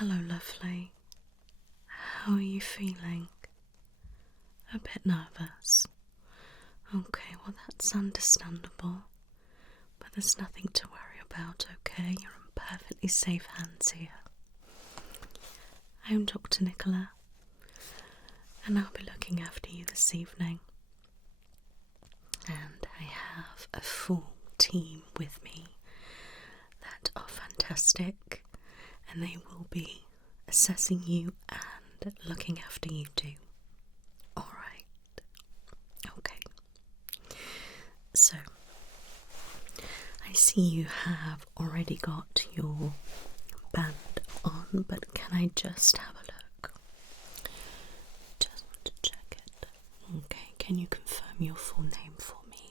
Hello, lovely. How are you feeling? A bit nervous. Okay, well that's understandable. But there's nothing to worry about, okay? You're in perfectly safe hands here. I'm Dr. Nicola, and I'll be looking after you this evening. And I have a full team with me that are fantastic, and they will be assessing you and looking after you too. Alright. Okay. So, I see you have already got your band on, but can I just have a look? Just want to check it. Okay, can you confirm your full name for me?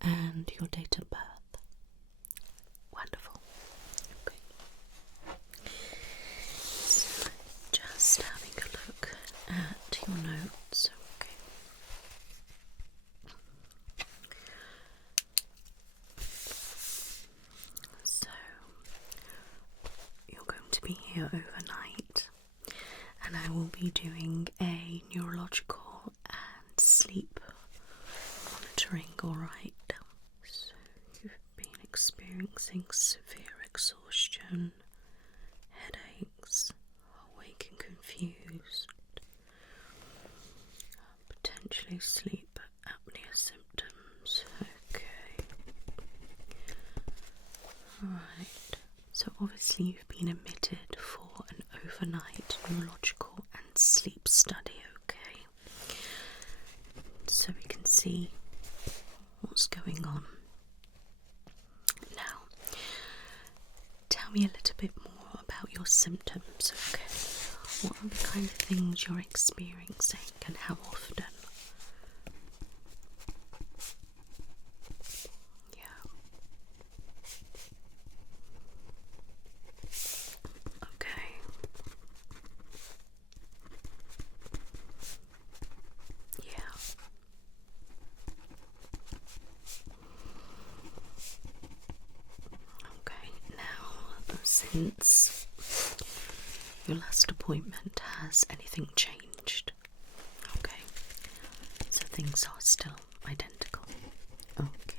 And your date of birth? Wonderful. Okay. So, just having a look at your notes. Okay. So, you're going to be here overnight, and I will be doing a neurological and sleep monitoring, alright? So, you've been experiencing severe exhaustion, headaches, awake and confused, potentially sleep apnea symptoms. Okay. Alright. So obviously you've been admitted for an overnight neurological and sleep study, okay? So we can see what's going on. Now, tell me a little bit more about your symptoms, okay? What are the kind of things you're experiencing and how often? Yeah. Okay. Yeah. Okay, now since your last appointment, has anything changed? Okay, so things are still identical. Okay,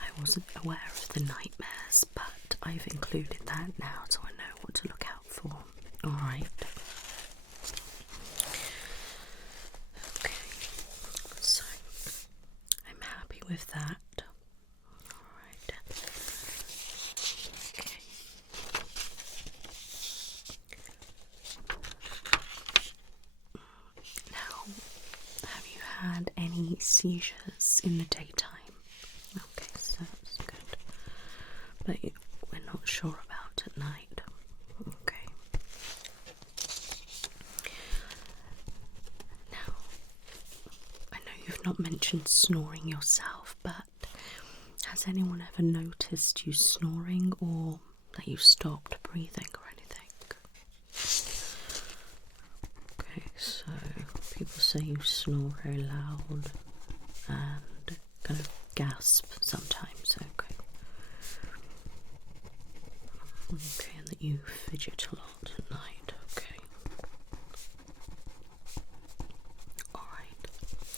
I wasn't aware of the nightmares, but I've included that now so I know what to look out for. Alright. Okay, so I'm happy with that. Alright. Okay. Now, have you had any seizures in the daytime? Okay, so that's good. But we're not sure about at night. Okay. Now, I know you've not mentioned snoring yourself, but has anyone ever noticed you snoring or that you stopped breathing or anything? Okay, so people say you snore very loud and kind of gasp sometimes, okay. Okay, and that you fidget a lot at night, okay. Alright,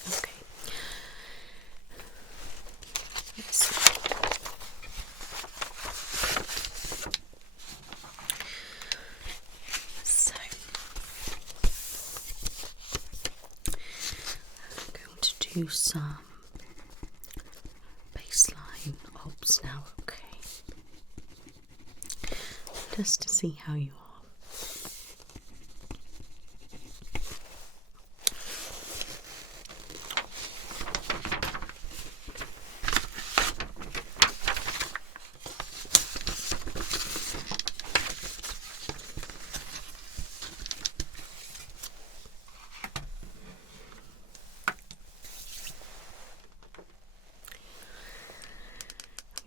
okay. Let's see. So, I'm going to do some baseline obs now, okay? Just to see how you are.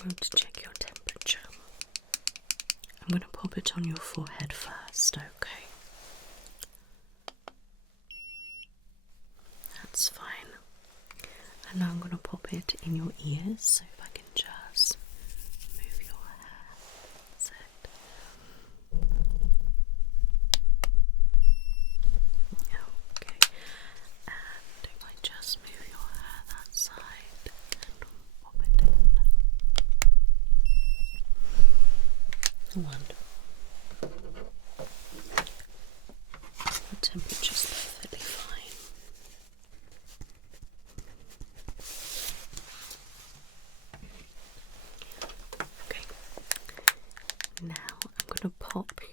I'm going to check your temperature. I'm going to pop it on your forehead first, okay? That's fine. And now I'm going to pop it in your ears, so if I can just move your hair. That's it.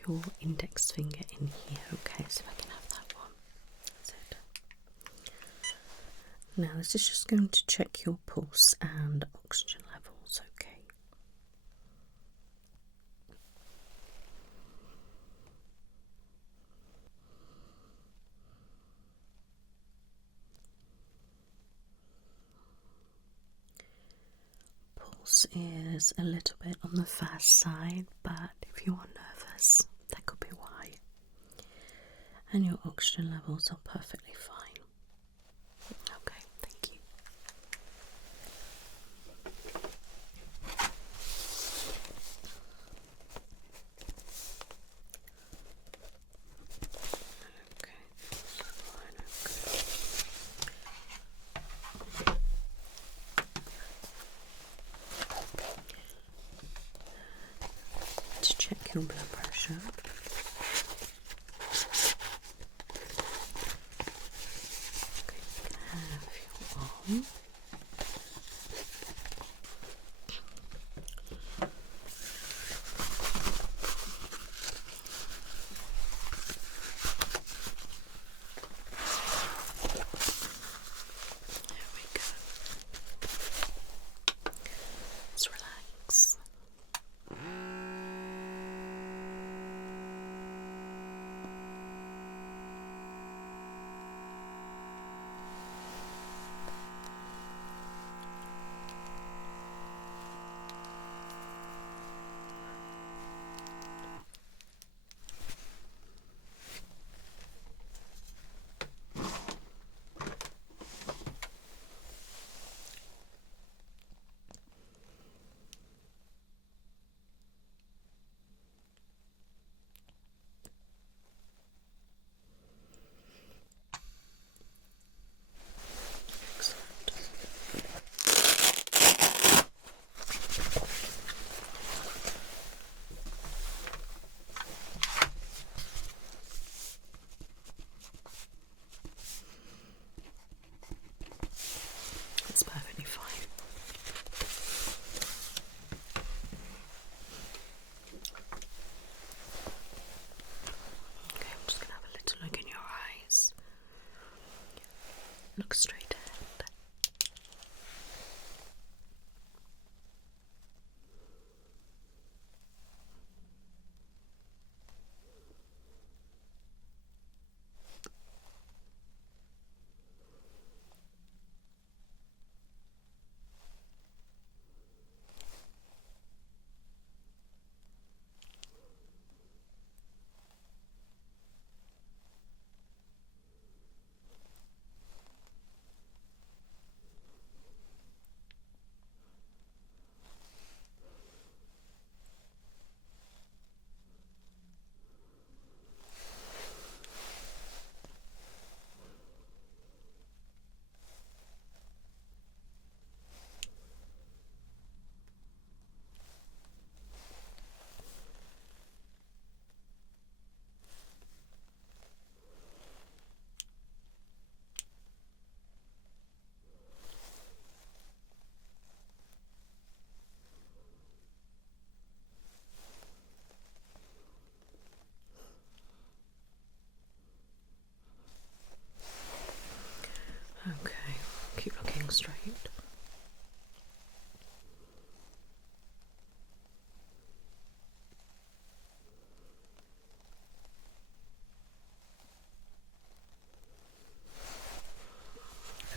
your index finger in here, okay? So I can have that one. That's it. Now this is just going to check your pulse and oxygen levels, okay? Pulse is a little bit on the fast side, but if you are nervous, that could be why. And your oxygen levels are perfectly fine. Okay, thank you. Okay, fine, okay. To check your blood pressure. Have your arm. There we go. Let's relax. It's perfectly fine. Okay, I'm just going to have a little look in your eyes. Look straight ahead. Okay, keep looking straight.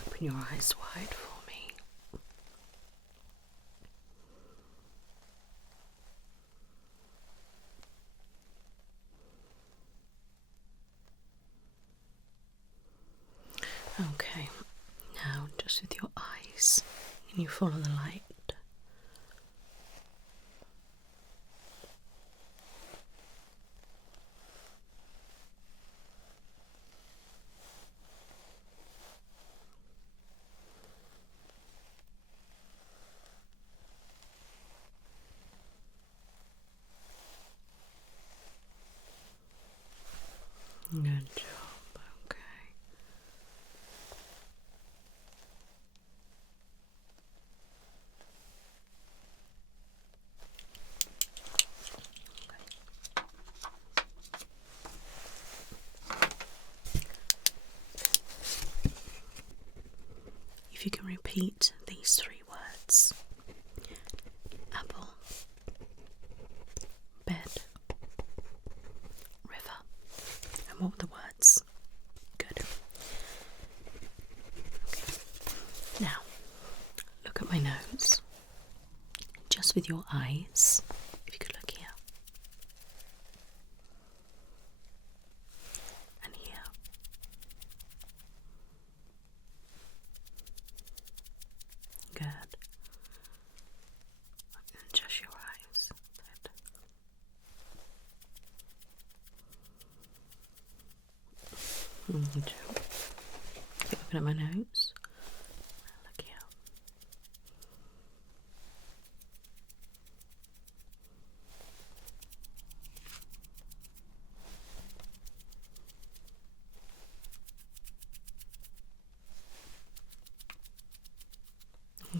Open your eyes wide for me. Okay, now just with your eyes, can you follow the light? Good job, okay. repeat these 3 words. Apple, bed, river. And what were the words? Good. Okay. Now, look at my nose. Just with your eyes. If you could look here. And here. Good. And just your eyes. Good. Keep looking at my nose. Look here.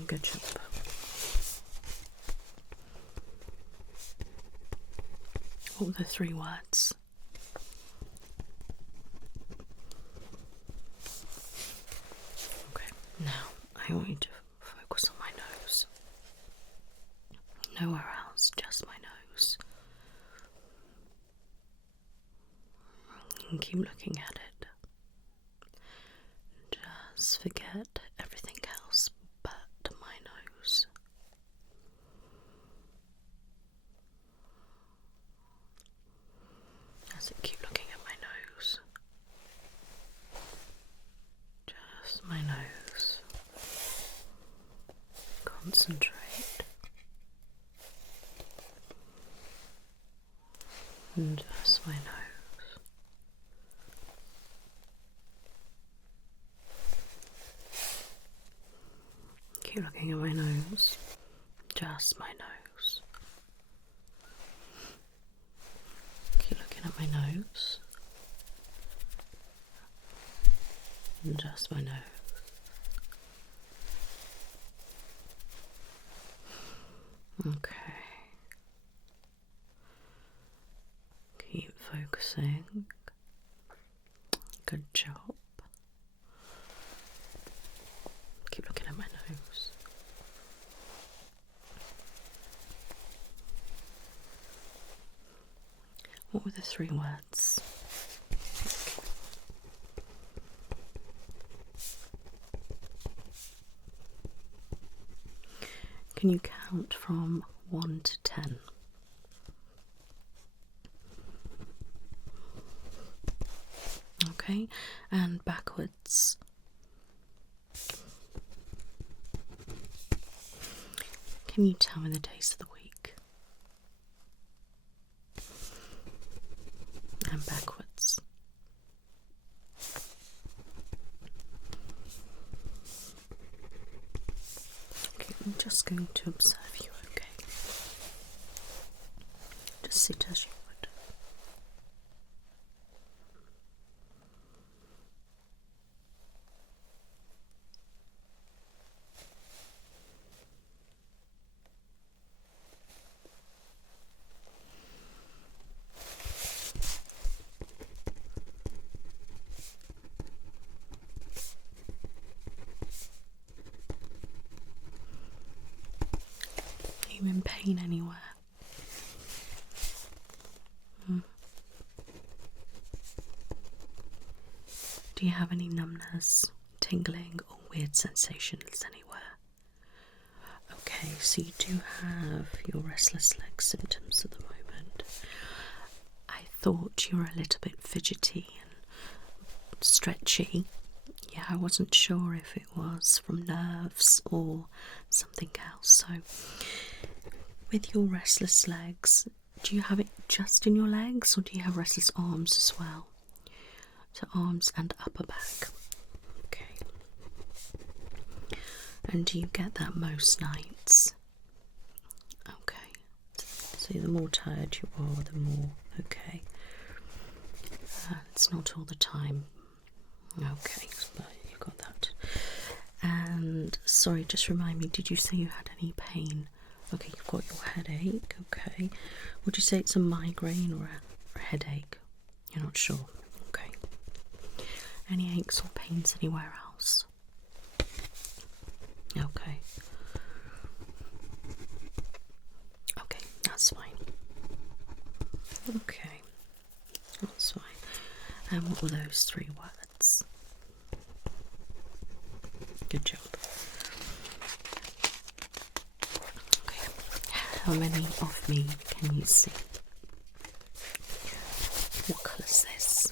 Good job. What were the 3 words? Okay, now I want you to focus on my nose. Nowhere else, just my nose. And keep looking at it. Just forget everything else but my nose. As I keep looking at my nose. Just my nose. Concentrate. And just my nose. Keep looking at my nose. Just my nose. Keep looking at my nose. And just my nose. Okay. Keep focusing. Good job. Keep looking at my nose. What were the 3 words? Can you count from 1 to 10? Okay, and backwards. Can you tell me the days of the week? And backwards. Okay, I'm just going to observe you, okay? Just sit as you would. Are you in pain anywhere? Do you have any numbness, tingling or weird sensations anywhere? Okay, so you do have your restless leg symptoms at the moment. I thought you were a little bit fidgety and stretchy. Yeah, I wasn't sure if it was from nerves or something else. So with your restless legs, do you have it just in your legs or do you have restless arms as well? So arms and upper back. Okay. And do you get that most nights? Okay. So the more tired you are, the more. Okay. It's not all the time. Okay, but you got that. And sorry, just remind me, did you say you had any pain? Okay, you've got your headache. Okay. Would you say it's a migraine or a headache? You're not sure. Okay. Any aches or pains anywhere else? And what were those 3 words? Good job. Okay. How many of me can you see? What colour's this?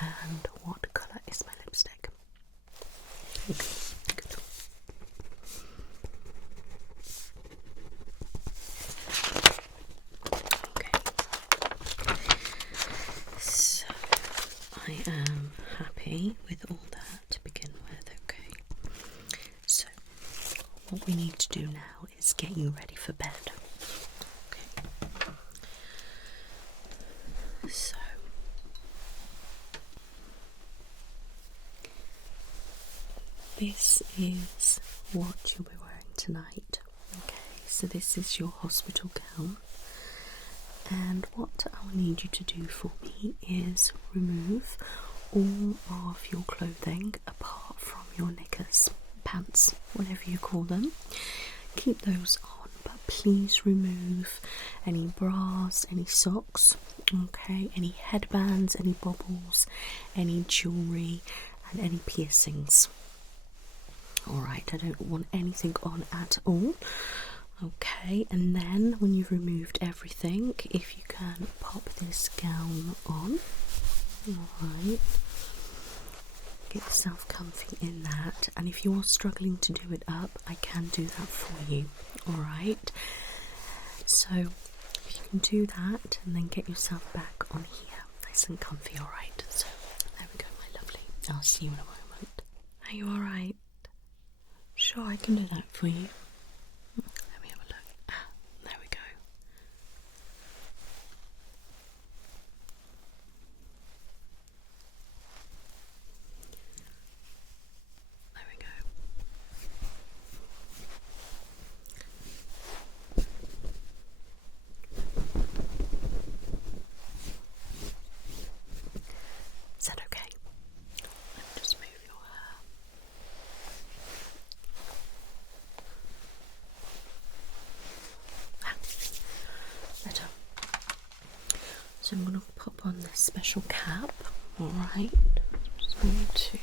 And what colour is my lipstick? Okay, good. Okay. So I am happy with all that to begin with, okay. So what we need to do now is get you ready for bed. Okay. So this is what you'll be wearing tonight. Okay, so this is your hospital gown. And what I'll need you to do for me is remove all of your clothing apart from your knickers, pants, whatever you call them. Keep those on, but please remove any bras, any socks, okay, any headbands, any baubles, any jewellery and any piercings. Alright, I don't want anything on at all. Okay, and then when you've removed everything, if you can pop this gown on. Alright. Get yourself comfy in that, and if you are struggling to do it up, I can do that for you. Alright. So if you can do that and then get yourself back on here, nice and comfy, alright. So there we go, my lovely. I'll see you in a moment. Are you alright? Sure, I can do that for you. Let me have a look. There we go. There we go. Is that okay? Let me just move your hair. Better. So I'm going to pop on this special cap. Alright. Just going to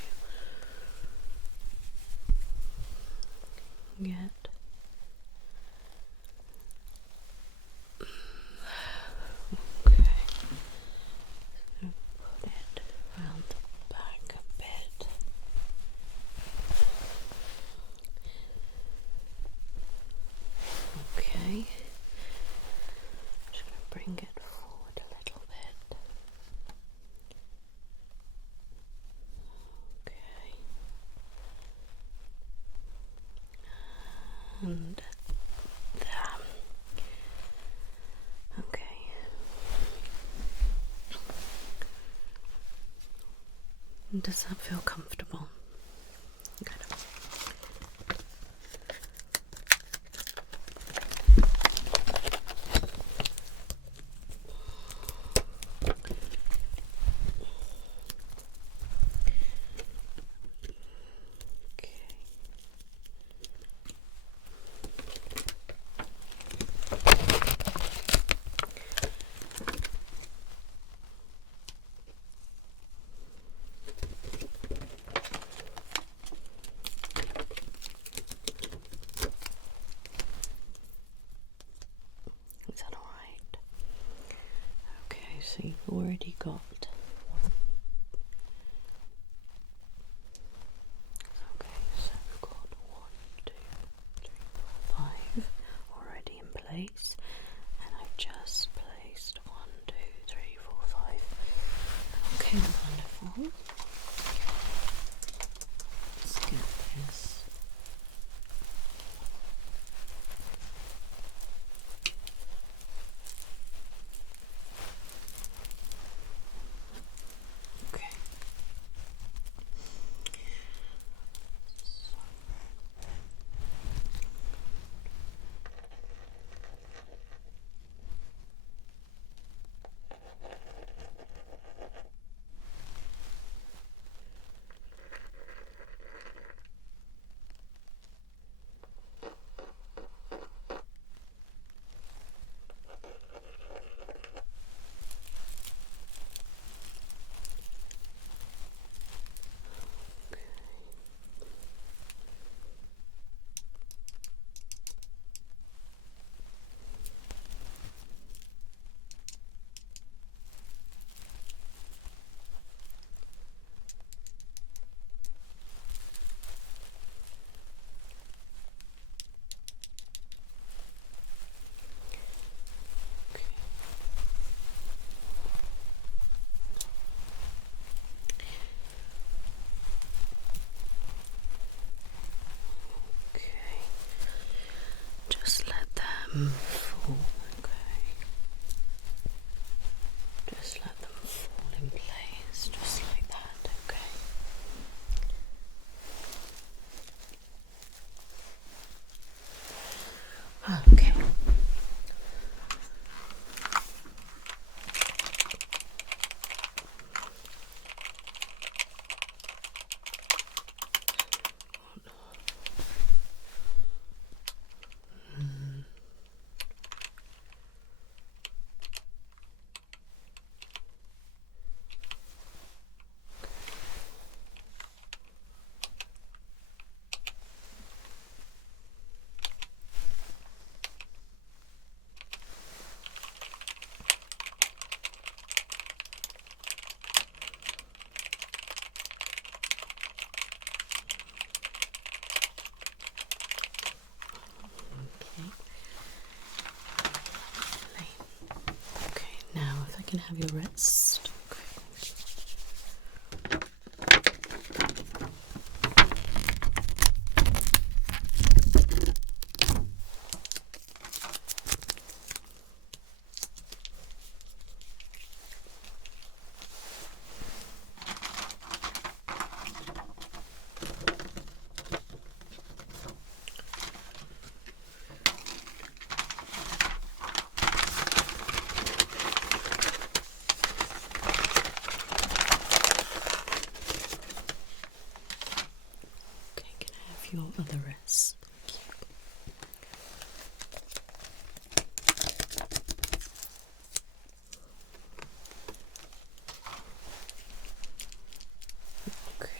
get okay. So put it around the back a bit. Okay. Just going to bring it forward a little bit. Okay. And there. Okay. Does that feel comfortable? Good. Is that alright? Okay, so you've already got so we've got 1, 2, 3, 4, 5 already in place, and I've just placed 1, 2, 3, 4, 5. Okay, wonderful. Let's get this. Fall, okay. Just let them fall in place, just like that, okay. Okay. Now, if I can have your wrist. Your other wrist. Okay.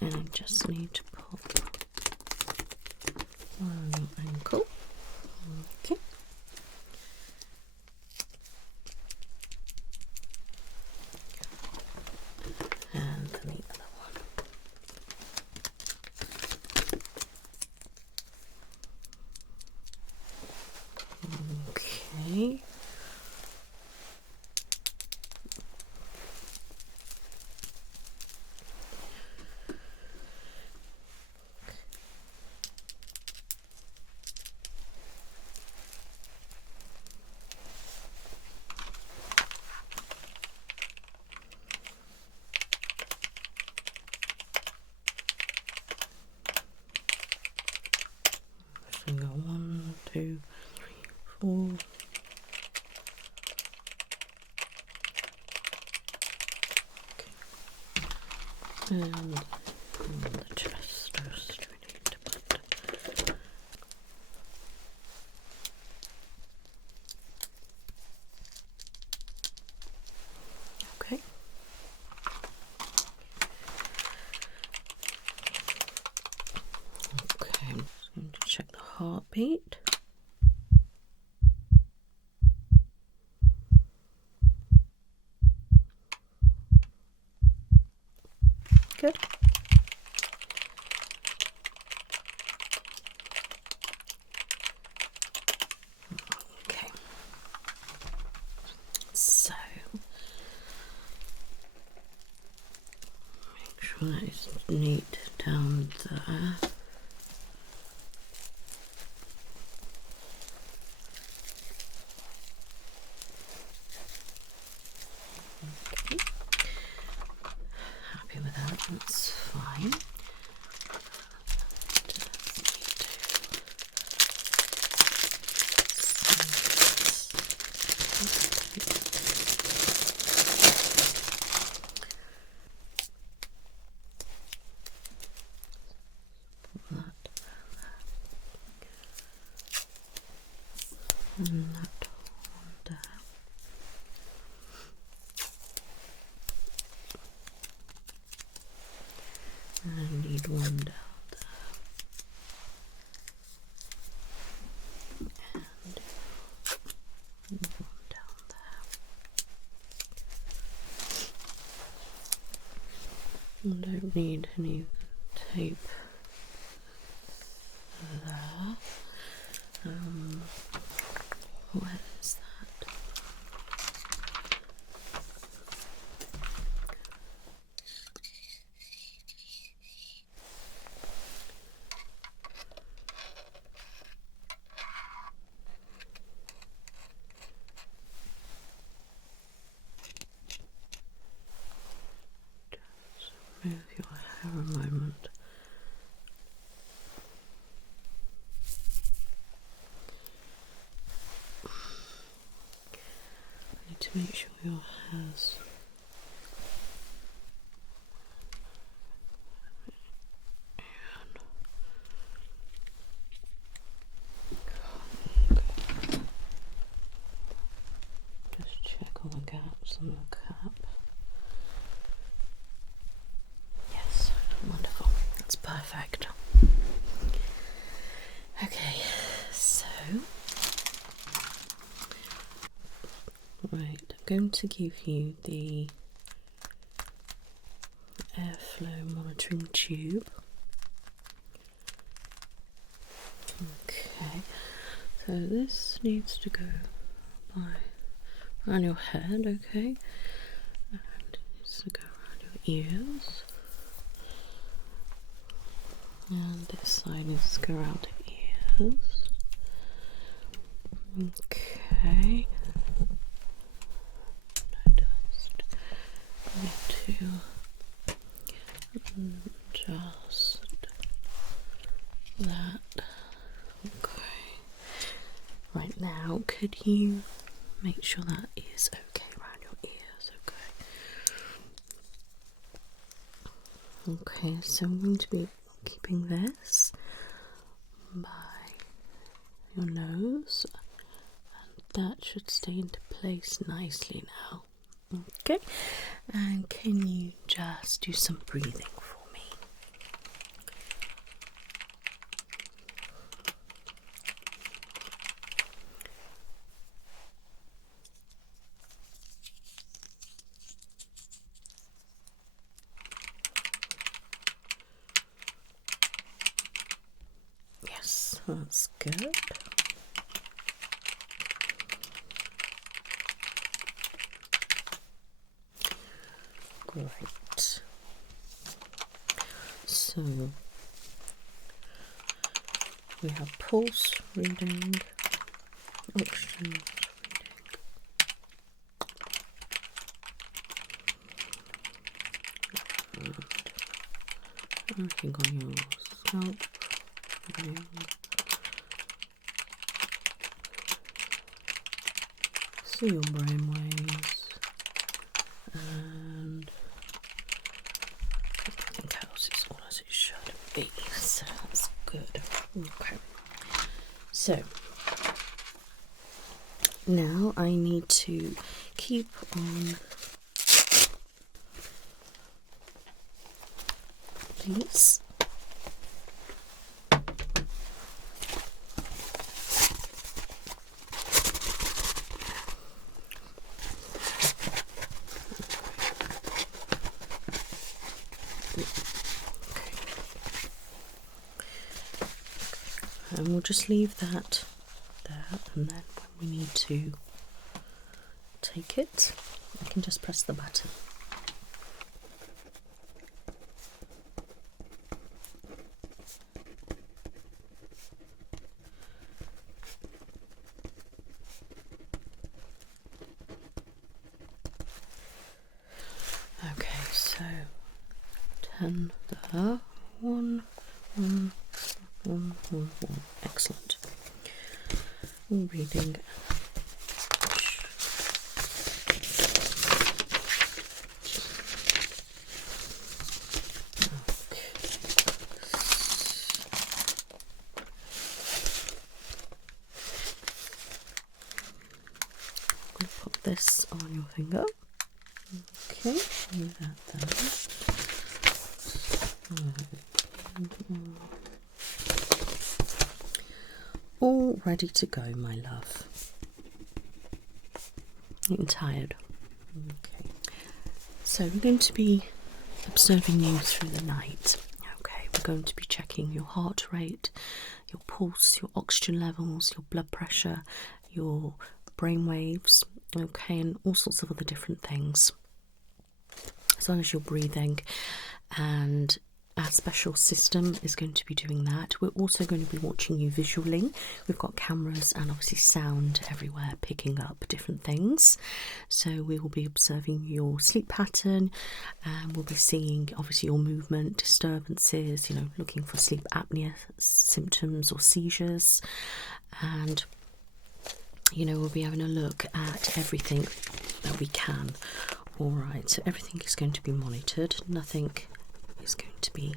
And I just need to pop one ankle. Okay. And then the other one. Okay. Finger 1, 2, 3, 4. Okay. And on the chest, just we need to put. Okay. Okay, I'm just going to check the heartbeat. Good. Okay. So make sure that it's neat down there. Happy with that, that's fine. And that one there. And I need one down there. I don't need any tape there. Where is that? Just move your hair a moment. I need to make sure your hair's just check all the gaps on the cap. Yes, wonderful. That's perfect. Okay, so right, I'm going to give you the airflow monitoring tube. Okay, so this needs to go around your head, okay, and it needs to go around your ears, and this side needs to go around the ears. Okay, I just need to adjust that. Okay. Right now, could you make sure that is okay around your ears? Okay. Okay, so I'm going to be keeping this by your nose, and that should stay into place nicely now. Okay, and can you just do some breathing for me? Yes, that's good. Great. So we have pulse reading, oxygen reading, and everything on your scalp. See your brain waves, and everything else is all as it should be, so that's good. Okay, so now I need to keep on these. And we'll just leave that there, and then when we need to take it, I can just press the button. Okay, so 10 there, 1, 1, 1, 1, 1. Excellent. All reading. I'm going to put this on your finger. Okay, leave that there. All ready to go, my love. Getting tired. Okay, so we're going to be observing you through the night. Okay, we're going to be checking your heart rate, your pulse, your oxygen levels, your blood pressure, your brain waves, okay, and all sorts of other different things, as long as you're breathing. And our special system is going to be doing that. We're also going to be watching you visually. We've got cameras and obviously sound everywhere picking up different things. So we will be observing your sleep pattern, and we'll be seeing obviously your movement disturbances, you know, looking for sleep apnea symptoms or seizures. And you know, we'll be having a look at everything that we can. All right, so everything is going to be monitored. Nothing is going to be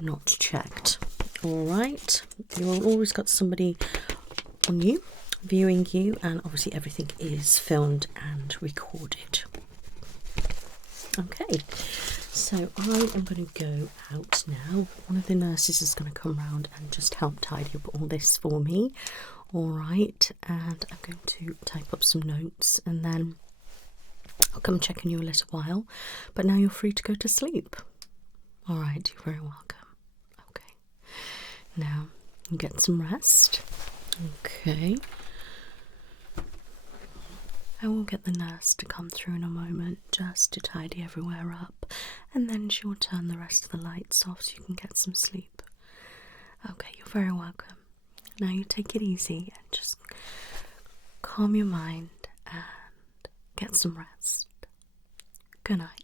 not checked. All right, you've always got somebody on you, viewing you, and obviously everything is filmed and recorded. Okay, so I am going to go out now. One of the nurses is going to come round and just help tidy up all this for me. All right, and I'm going to type up some notes, and then I'll come check on you a little while. But now you're free to go to sleep. All right, you're very welcome. Okay, now get some rest. Okay, I will get the nurse to come through in a moment just to tidy everywhere up, and then she'll turn the rest of the lights off so you can get some sleep. Okay, you're very welcome. Now you take it easy and just calm your mind and get some rest. Good night.